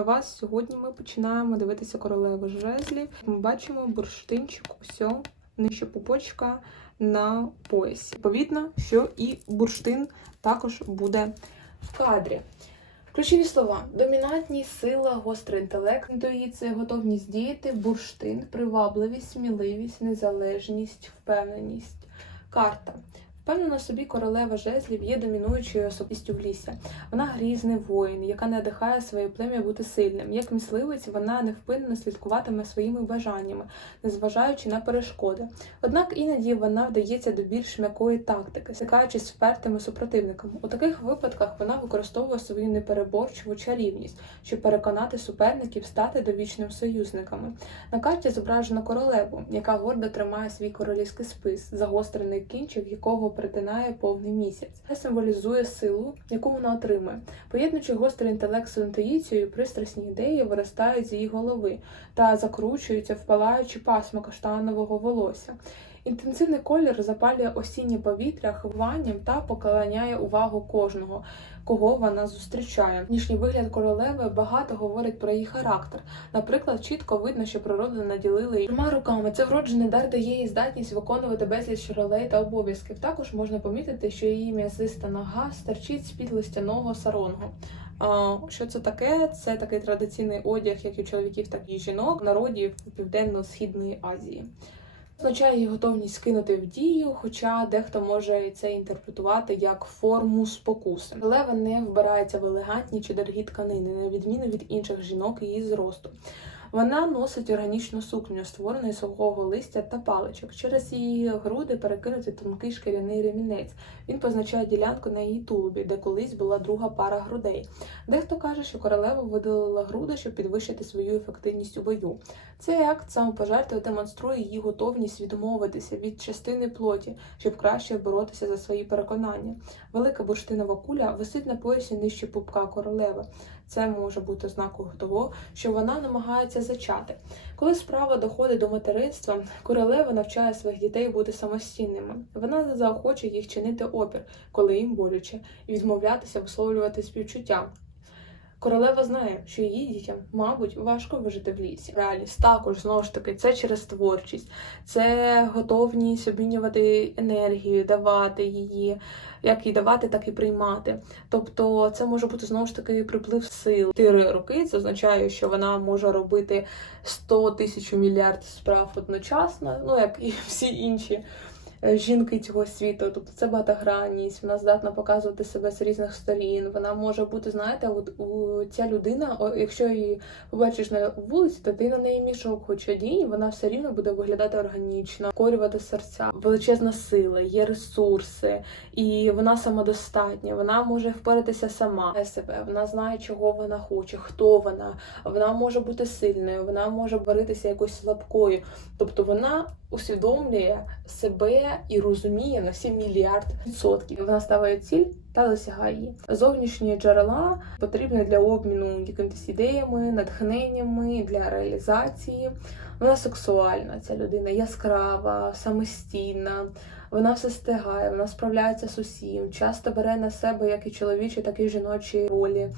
Вас. Сьогодні ми починаємо дивитися королеву жезлів. Ми бачимо бурштинчик усе нижче пупочка на поясі. Відповідно, що і бурштин також буде в кадрі. Ключові слова: домінантність, сила, гострий інтелект, інтуїція, готовність діяти, бурштин, привабливість, сміливість, незалежність, впевненість. Карта. Впевнена собі королева жезлів є домінуючою особистістю в лісі. Вона грізний воїн, яка надихає своє плем'я бути сильним. Як мисливець, вона невпинно слідкуватиме своїми бажаннями, незважаючи на перешкоди. Однак іноді вона вдається до більш м'якої тактики, стикаючись впертими супротивниками. У таких випадках вона використовує свою непереборчиву чарівність, щоб переконати суперників стати довічним союзниками. На карті зображено королеву, яка гордо тримає свій королівський спис, загострений кінчик якого перетинає повний місяць. Це символізує силу, яку вона отримує. Поєднуючи гострий інтелект з інтуїцією, пристрасні ідеї виростають з її голови та закручуються в палаючі пасма каштанового волосся. Інтенсивний колір запалює осіннє повітря хвилюванням та поклоняє увагу кожного, кого вона зустрічає. Нішній вигляд королеви багато говорить про її характер. Наприклад, чітко видно, що природа наділила її трьома руками. Це вроджений дар дає їй здатність виконувати безліч ролей та обов'язків. Також можна помітити, що її м'язиста нога стерчить з-під листяного саронгу. Що це таке? Це такий традиційний одяг, як і у чоловіків, так і жінок, народів Південно-Східної Азії. Означає її готовність скинути в дію, хоча дехто може це інтерпретувати як форму спокуси. Лева не вбирається в елегантні чи дорогі тканини, на відміну від інших жінок її зросту. Вона носить органічну сукню, створену з сухого листя та паличок. Через її груди перекинутий тонкий шкіряний ремінець. Він позначає ділянку на її тулубі, де колись була друга пара грудей. Дехто каже, що королева видалила груди, щоб підвищити свою ефективність у бою. Цей акт самопожертви демонструє її готовність відмовитися від частини плоті, щоб краще боротися за свої переконання. Велика бурштинова куля висить на поясі нижче пупка королеви. Це може бути ознакою того, що вона намагається зачати. Коли справа доходить до материнства, королева навчає своїх дітей бути самостійними. Вона заохочує їх чинити опір, коли їм боляче, і відмовлятися висловлювати співчуття. Королева знає, що її дітям, мабуть, важко вижити в лісі. Реальність також знову ж таки це через творчість, це готовність обмінювати енергію, давати її, як і давати, так і приймати. Тобто, це може бути знову ж таки приплив сил. Чотири роки це означає, що вона може робити 100 тисяч мільярд справ одночасно, ну як і всі інші жінки цього світу. Тобто це багатогранність, вона здатна показувати себе з різних сторін. Вона може бути, знаєте, от у ця людина, якщо її побачиш на вулиці, то ти на неї мішок хоч одінь, вона все рівно буде виглядати органічно, корювати серця, величезна сила, є ресурси, і вона самодостатня. Вона може впоратися сама себе. Вона знає, чого вона хоче, хто вона. Вона може бути сильною, вона може боритися якось слабкою. Тобто вона усвідомлює себе і розуміє на 7 мільярд відсотків. Вона ставить ціль та досягає її. Зовнішні джерела потрібні для обміну якимись ідеями, натхненнями для реалізації. Вона сексуальна, ця людина яскрава, самостійна. Вона все стигає, вона справляється з усім, часто бере на себе як і чоловічі, так і жіночі ролі.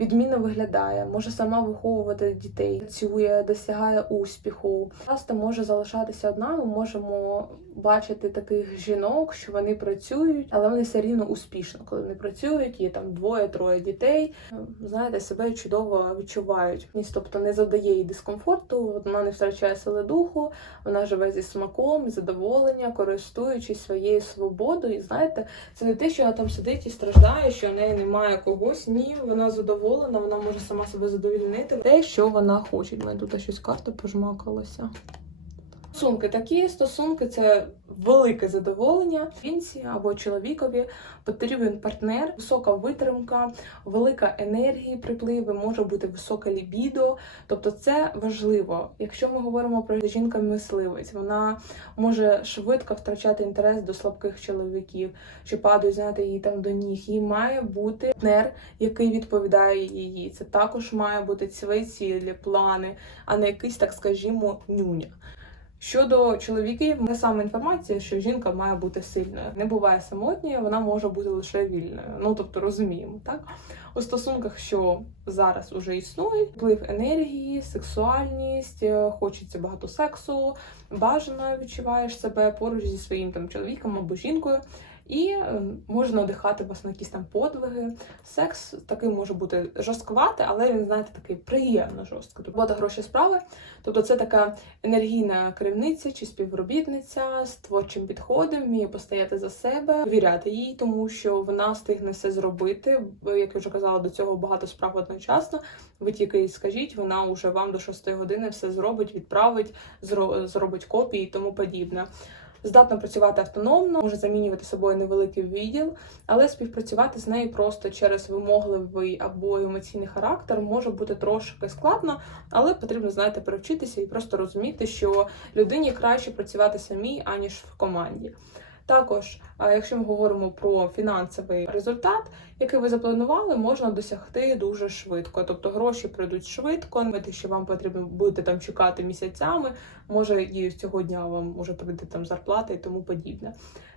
Відмінно виглядає, може сама виховувати дітей, працює, досягає успіху. Часто може залишатися одна. Ми можемо бачити таких жінок, що вони працюють, але вони все рівно успішно, вони працюють, є там двоє-троє дітей. Знаєте, себе чудово відчувають. Тобто не завдає їй дискомфорту, вона не втрачає сили духу, вона живе зі смаком, задоволення, користуючись своєю свободою. І знаєте, це не те, що вона там сидить і страждає, що в неї немає когось. Ні, вона задоволена, вона може сама себе задовільнити. Те, що вона хоче. У мене тут щось карта пожмакалася. Стосунки такі стосунки це велике задоволення. Жінці або чоловікові потрібен партнер, висока витримка, велика енергія, припливи, може бути високе лібідо. Тобто це важливо. Якщо ми говоримо про жінка-мисливець, вона може швидко втрачати інтерес до слабких чоловіків, що падають знаєте, її там до ніг. Їй має бути партнер, який відповідає її. Це також має бути свої цілі, плани, а не якийсь, так скажімо, нюня. Щодо чоловіків, не саме інформація, що жінка має бути сильною. Не буває самотньою, вона може бути лише вільною. Ну тобто розуміємо, так? У стосунках, що зараз уже існують, вплив енергії, сексуальність, е, хочеться багато сексу, бажано відчуваєш себе поруч зі своїм там чоловіком або жінкою. І е, може надихати вас на якісь там подвиги. Секс такий може бути жорсткувати, але він, знаєте, такий приємно жорсткий. Робота гроші справи. Тобто це така енергійна керівниця чи співробітниця з творчим підходом, вміє постояти за себе, довіряти їй, тому що вона встигне все зробити. Як я вже казала, до цього багато справ одночасно. Ви тільки скажіть, вона вже вам до 6 години все зробить, відправить, зро- зробить копії і тому подібне. Здатна працювати автономно, може замінювати собою невеликий відділ, але співпрацювати з нею просто через вимогливий або емоційний характер може бути трошки складно, але потрібно знаєте, перевчитися і просто розуміти, що людині краще працювати самій, аніж в команді. Також, якщо ми говоримо про фінансовий результат, який ви запланували, можна досягти дуже швидко. Тобто гроші прийдуть швидко, те, що вам потрібно будете там чекати місяцями, може і дня вам може прийти там зарплата і тому подібне,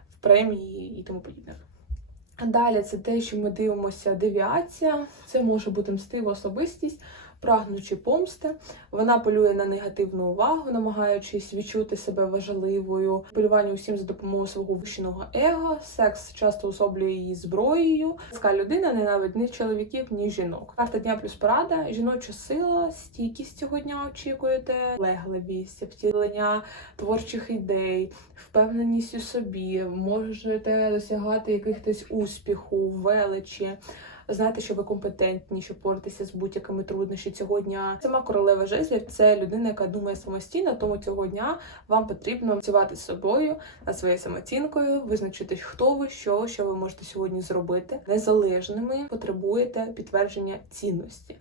в премії і тому подібне. Далі це те, що ми дивимося девіація. Це може бути мстива особистість, прагнучи помсти. Вона полює на негативну увагу, намагаючись відчути себе важливою, полювання усім за допомогою свого вищеного его. Секс часто особлює її зброєю. Така людина ненавидить ні чоловіків, ні жінок. Карта дня плюс порада, жіноча сила, стійкість цього дня очікуєте, легливість, втілення творчих ідей, впевненість у собі, можете досягати якихось успіху, величі. Знаєте, що ви компетентні, що боротися з будь-якими труднощами цього дня. Сама королева жезлів це людина, яка думає самостійно, тому цього дня вам потрібно працювати з собою, над своєю самоцінкою, визначити, хто ви, що, що ви можете сьогодні зробити. Незалежними потребуєте підтвердження цінності.